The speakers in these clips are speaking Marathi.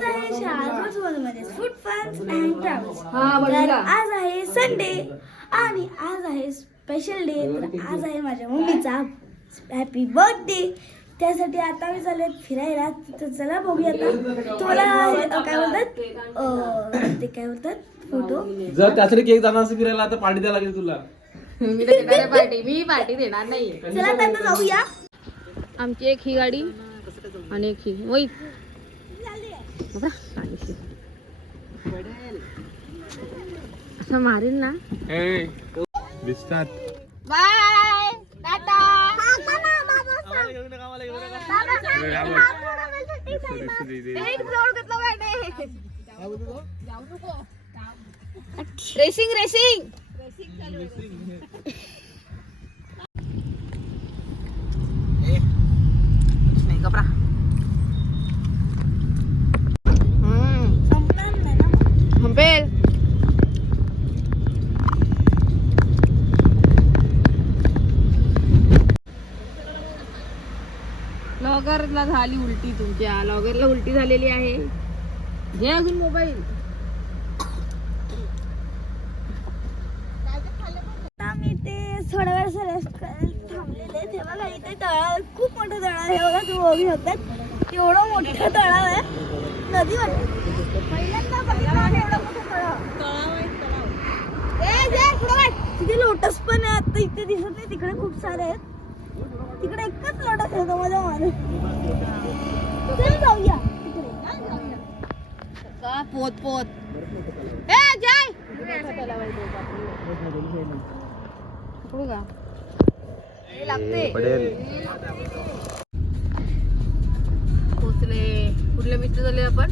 स्वागत आहे शाळेमध्ये फूड फन्स अँड ट्रॅव्हल्स. तर आज आहे संडे आणि आज आहे स्पेशल डे. तर आज आहे माझ्या मम्मीचा हॅपी बर्थडे. त्यासाठी आता मी चालले फिरायला. तर चला बघूया आता तुम्हाला काय बोलतात ते काय बोलतात फोटो. जर त्यासाठी केक जाणार असेल फिरायला तर पार्टी द्यायला लागेल तुला. मी तर देणार आहे पार्टी. मी पार्टी देणार नाही. चला आता जाऊया. आमची एक ही गाडी आणि एक ही वही असं मारेल ना. दिसतात. बाय टाटा. रेसिंग रेसिंग कपडा हंपेल. लॉगरला झाली उलटी. तुमच्या लॉगरला उलटी झालेली आहे. घे अजून मोबाईल. मी ते थोड्या वेळ थांबलेले तेव्हा इथे तळाव खूप मोठं तळाव आहे. बघा तुम्ही बघू शकतात एवढं मोठं तळाव आहे. नदी वाटत पहिल्यांदा बघितलं एवढं मोठं तळाव. तिथे लोटस पण आहे. आता इथे दिसत नाही. तिकडे खूप सारे आहेत. तिकडे एकच लोटस आहे. माझ्या माणूस चल जाऊया तिकडे. का पोत पोत ए जय पकडू का लागते. पोचले. कुठल्या बीच झाले आपण.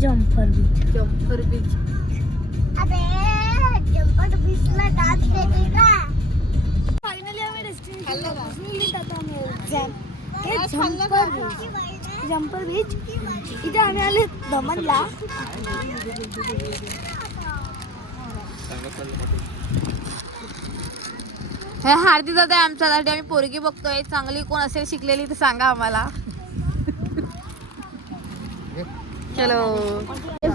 Jumper beach. Jumper beach. Jumper बीचला डान्स केली का. फायनली आम्ही destination jumper beach. Jumper beach इथे आम्ही आले दमनला. हे हार्दिक दादा आहे आमच्यासाठी. आम्ही पोरगी बघतोय. चांगली कोण असेल शिकलेली तर सांगा आम्हाला. चलो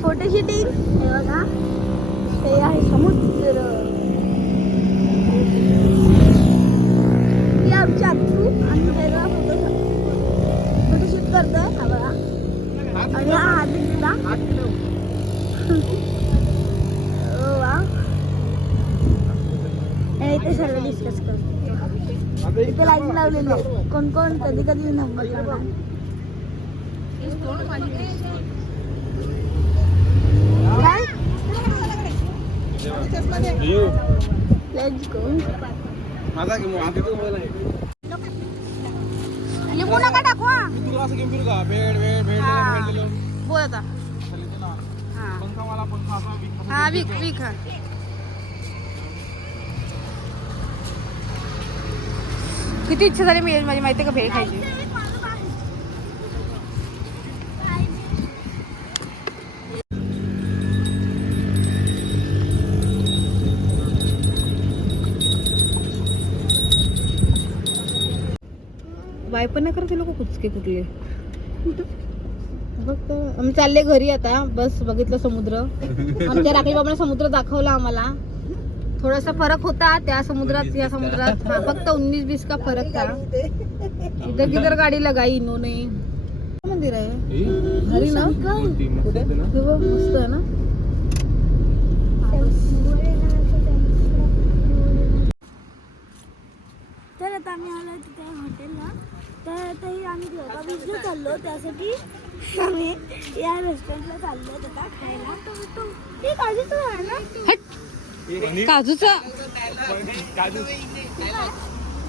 फोटो शूटिंग. हे बघा हे आहे समुद्र. ही आमची आत्तू. आम्ही त्याला फोटोशूट करतोय. हा बघा आणि हा हार्दिकचा. हो वा. इथे सर्व डिस्कस करतो. इथे लाईन लावलेली आहे. कोण कोण कधी कधी नंबर लावणार. काय लेट्स गो. माझा की आधी तो मोबाईल आहे. लिंबू नका टाकू. हा तुला असं घेऊन फिरू का. बेड बेड बेड दिलं. बोल आता. हा पंखा मला पंखा असा हा विक विक. हा किती इच्छा झाली मिळेल माझी माहिती का भेळ खायची. बाय पण नाही करत लोक कुचके कुठले. फक्त आम्ही चालले घरी आता. बस बघितलं समुद्र. आमच्या राखी बाबांना समुद्र दाखवला आम्हाला. थोडासा फरक होता त्या समुद्रात या समुद्रात. हा फक्त 19-20 का फरक था. इधर किधर गाडी लगाई इन्होंने. मंदिर आहे हरी ना. मस्त आहे ना. तर आता आम्ही आलो तिथे हॉटेलला. तर आताही आम्ही गोवा बीचला चाललो. त्यासाठी आम्ही या रेस्टॉरंटला चाललो आता खायला. हे काजूचं आहे ना. काजूचा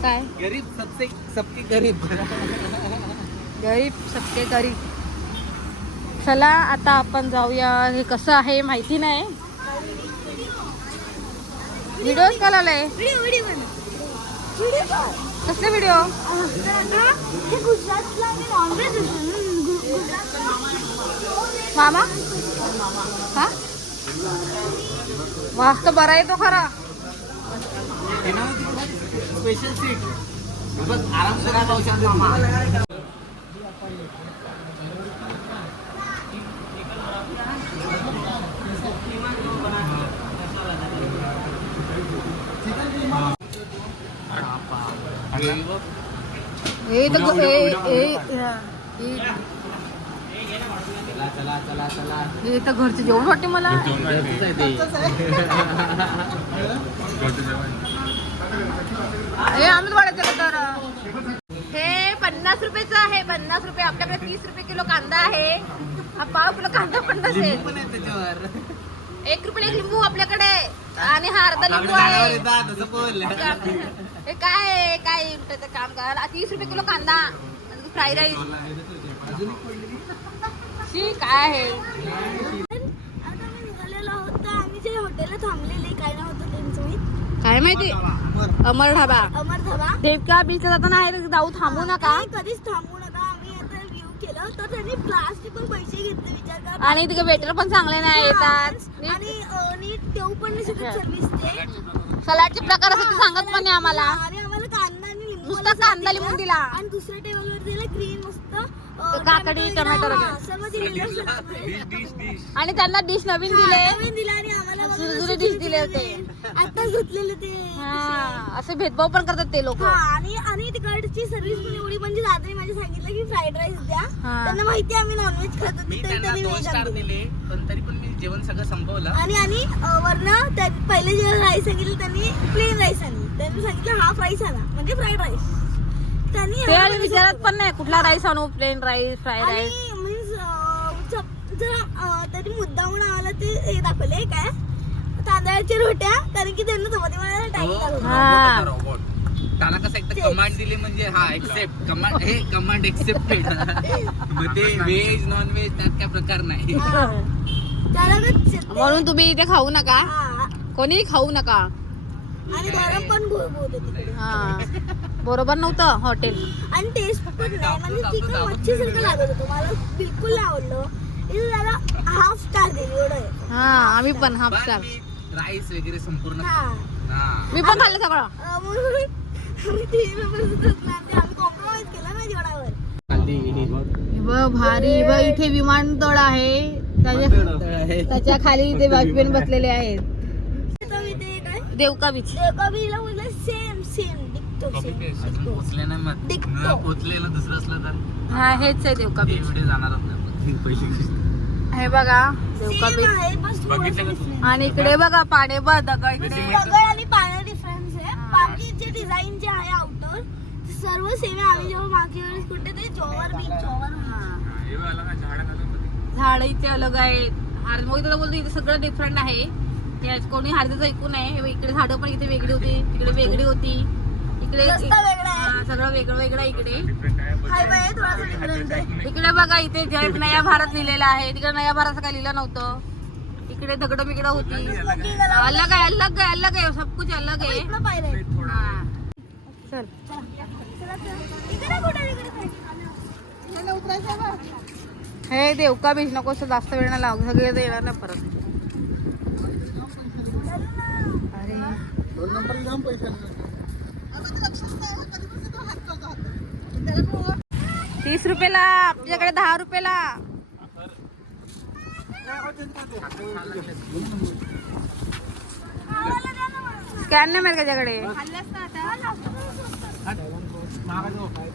काय. गरीब सबके गरीब. गरीब सबके गरीब. चला आता आपण जाऊया. हे कसं आहे माहिती नाही. व्हिडिओ काल आलाय. कसले व्हिडिओ. हे गुजरातला नॉनव्हेज मामा हा वास्त बरा आहे तो खरा. स्पेशल सीट बस आराम करा. हे तर हे तर घरचे जेवण वाटते मला. हे आम्हीच वाढायचं का तर. हे 50 रुपयाचं आहे. 50 रुपये. आपल्याकडे 30 रुपये किलो कांदा आहे. हा पाव किलो कांदा 50 आहे. 1 रुपये 1 लिंबू आपल्याकडे आणि हा अर्धा लिंबू आहे. हे काय काय त्याचं काम करा. 30 रुपये किलो कांदा, फ्राईड राईस. काय आहे. आता मी निघालेलो होतो. आम्ही जे हॉटेलला थांबलेले, काय नाव होतं त्यांचं माहित? काय माहिती. अमर ढाबा. अमर धाबा. देवका बीचला जाताना आहे, जाऊ थांबू नका. आम्ही कधीच थांबू नका. आम्ही आता व्ह्यू केलं तर त्यांनी प्लास्टिक पण पैसे घेतले, विचार करा. आणि तिथे वेटर पण चांगले नाही येतात. आणि नीट देऊ पण नाही शकत सर्व्हिस ते. सलाडचे प्रकार असं ते सांगत पण नाही आम्हाला. आणि आम्हाला कांदा आणि लिंबू नुसता कांदा लिंबून दिला. आणि दुसऱ्या टेबलवर दिलं ग्रीन मस्त काकडी टोमॅटो सर्व दिलेलं. आणि त्यांना डिश नवीन दिले. नवीन दिलं आणि आम्हाला जुने डिश दिले होते. आता घेतलेले ते. असे भेदभाव पण करतात ते लोक. आणि तिकडची सर्व्हिस पण एवढी म्हणजे दादाने माझी सांगितलं की फ्राईड राईस द्या. त्यांना माहिती आम्ही नॉनव्हेज खात होतो. मी त्यांना 2 स्टार दिले, पण तरी पण मी जेवण सगळं संपवलं. आणि वरनं पहिले जे राईस सांगितलं त्यांनी प्लेन राईस आणली. त्यांनी सांगितलं हाफ राईस आणा म्हणजे फ्राईड राईस. ते आणि विचारत पण नाही कुठला राईस आणू, प्लेन राईस, फ्राईड राईस. तरी मुद्दा म्हणून आम्हाला ते दाखवले काय तांदळाच्या रोट्या, कारण की त्यांना चपाती बनायला टाइम लागतो. रोबोट त्याला कसं एक कमांड दिली म्हणजे हा एक्सेप्ट कमांड, हे कमांड एक्सेप्टेड. मग ते व्हेज नॉन व्हेज त्यात काय प्रकार नाही. म्हणून तुम्ही इथे खाऊ नका, कोणी खाऊ नका. आणि गरम पण बोलत तिकडे. बरोबर नव्हतं हॉटेल. आणि टेस्ट पण नाही, म्हणजे चिकन मच्छी सारखं लागत होतं. मला बिलकुल नाही आवडलं. इथे त्याला हाफ स्टार दिली एवढं आहे. आम्ही पण हाफ स्टार. राईस वगैरे संपूर्ण मी पण खाल्लं सगळं. आम्ही कॉम्प्रोमाइज केलं ना जेवणावर. भारी बघ, इथे विमानतळ आहे. त्याच्या खाली इथे बाजून बसलेले आहेत. देवका बीच. देवका बीचला बोललं सेम पोचलेलं दुसरं असलं तर हा हेच आहे देवका बीच. जाणार हे बघा देवका बीच. आणि इकडे बघा पाणी बघ, दगड इकडे. दगड आणि पाण्यात डिफरन्स आहे. बाकी जे डिझाईन जे आहे आउटर सर्व सेम आहे. आम्ही जेव्हा मागच्या वेळेस कुठे ते जोवर बीच झाड इथे अलग आहेत. हार्दमोगी बोलतो इथे सगळं डिफरंट आहे. कोणी हार्दचं ऐकू नये. इकडे झाडं पण इथे वेगळी होती, तिकडे वेगळी होती. इकडे सगळं वेगळं वेगळं. इकडे इकडे बघा इथे जय नया भारत लिहिलेलं आहे. तिकडे नया भारत काय लिहिलं नव्हतं. इकडे दगड बिगड होती. अलग आहे, अलग आहे, अलग आहे. सब कुछ अलग आहे. चल हे देवका बीच नको असं जास्त वेळ नाही लाव, सगळे येणार नाही परत. अरे 30 रुपयाला, आपल्याकडे 10 रुपयाला. स्कॅन नाही मिळेल त्याच्याकडे.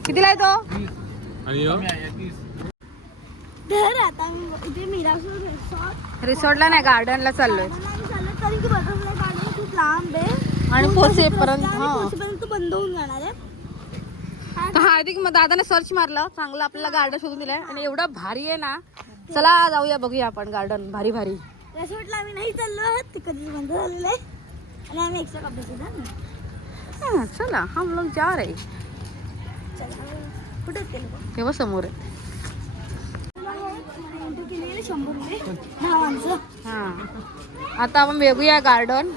कितीला आहे तो? रिसॉर्टला नाही, गार्डनला चाललोय. खूप लांब आहे आणि पोचेपर्यंत बंद होऊन जाणार आहे. हार्दिक मग दादाने सर्च मारलं, चांगलं आपल्याला गार्डन शोधून दिलंय. आणि एवढं भारी आहे ना. चला जाऊया, बघूया आपण गार्डन. भारी भारी. रिसॉर्टला आम्ही नाही चाललो आहोत, ते कधी बंद झालेलं आहे. आणि आम्ही एक्स्ट्रा कपडे सुद्धा. चला हम लोग जा रहे. कुठे तेव्हा समोर आहे. 100 रुपये 10 माणसं. हा आता आपण बघूया गार्डन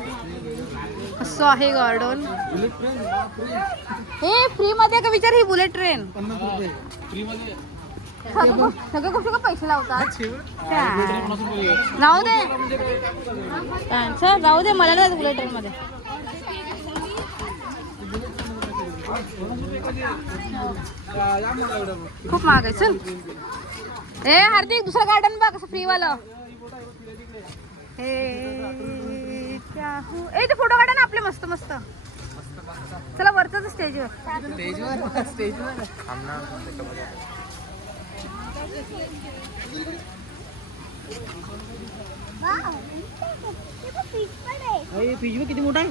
कसं आहे. गार्डन हे फ्री मध्ये का विचार. ही बुलेट ट्रेन सगळं गोष्टी का पैसे लावतात. जाऊ दे त्यांचं, जाऊ दे. मला नाही बुलेट ट्रेन मध्ये. खूप महाग आहे. चल ए हार्दिक दुसरं गार्डन बघ कसं फ्री वालं. हे क्या हो, ए ते फोटो काढा ना आपले मस्त मस्त. चला वरचं स्टेजवर. स्टेजवर किती मोठा आहे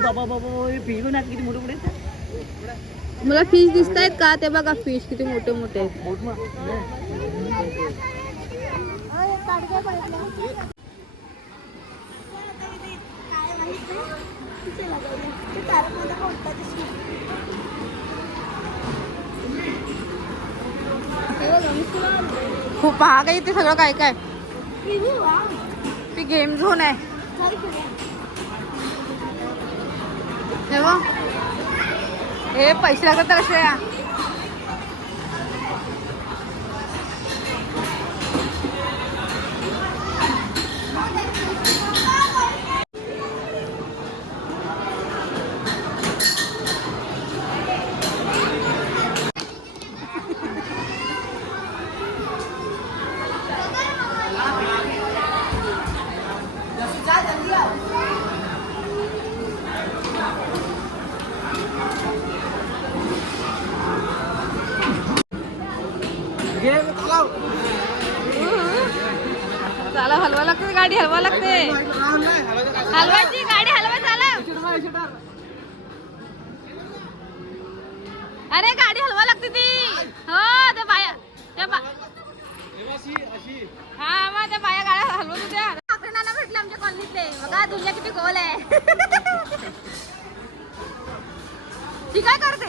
बाबा फिश पण किती मोठे मोठे मला फिश दिसत आहेत का ते बघा फिश किती मोठे मोठे आहेत. खूप महाग आहे इथे सगळं काय काय. ती गेम झोन आहे. हे बघ हे पैसे लागत कसे या. चाला हलवा लागते गाडी हलवा लागते. हलवायची गाडी हलवा चाला. अरे गाडी हलवा लागते ती. हो त्या बाया हा मग त्या बाया गाड्या हलवत होत्या. नाना भेटले आमच्या कॉलनीतले. बघा दुनिया किती गोल आहे. ती काय करते.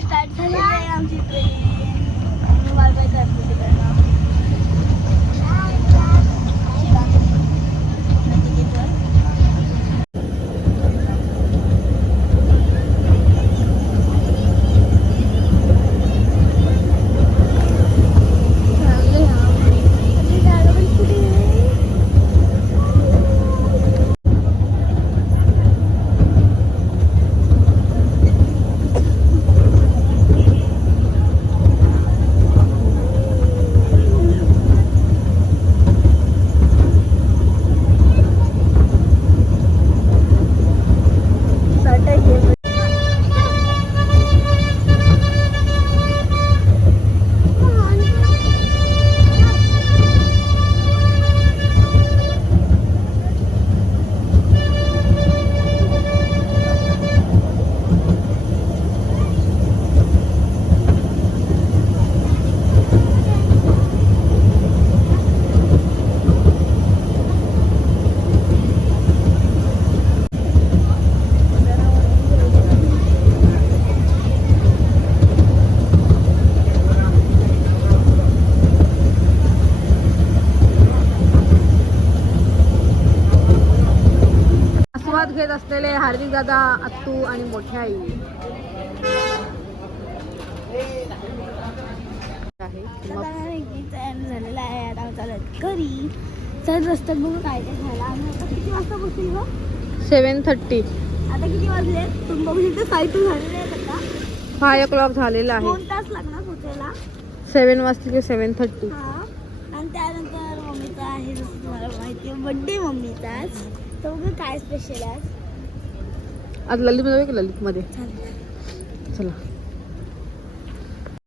स्टार्ट झाली आहे आमची ट्रेन. बाय बाय करते तिकडनं. घेत असलेले हार्दिक दादा, अत्तू आणि मोठ्या आई झालेला आहे. आता चालत घरी. चल रस्त्यात बघू काय काय झालं. आम्ही आता किती वाजता पोहोचली ग? 7:30. आता किती वाजले तुम्ही बघू शकता. 5 झालेले आहेत आता. 5 o'clock झालेला आहे. 2 तास लागणार पोहोचायला. 7 वाजता की 7:30. हा आणि त्यानंतर मम्मीचा आहे जसं तुम्हाला माहिती आहे बड्डे मम्मीचाच. तर बघू काय स्पेशल आहे आज ललित मध्ये. ललित मध्ये चालेल. चला.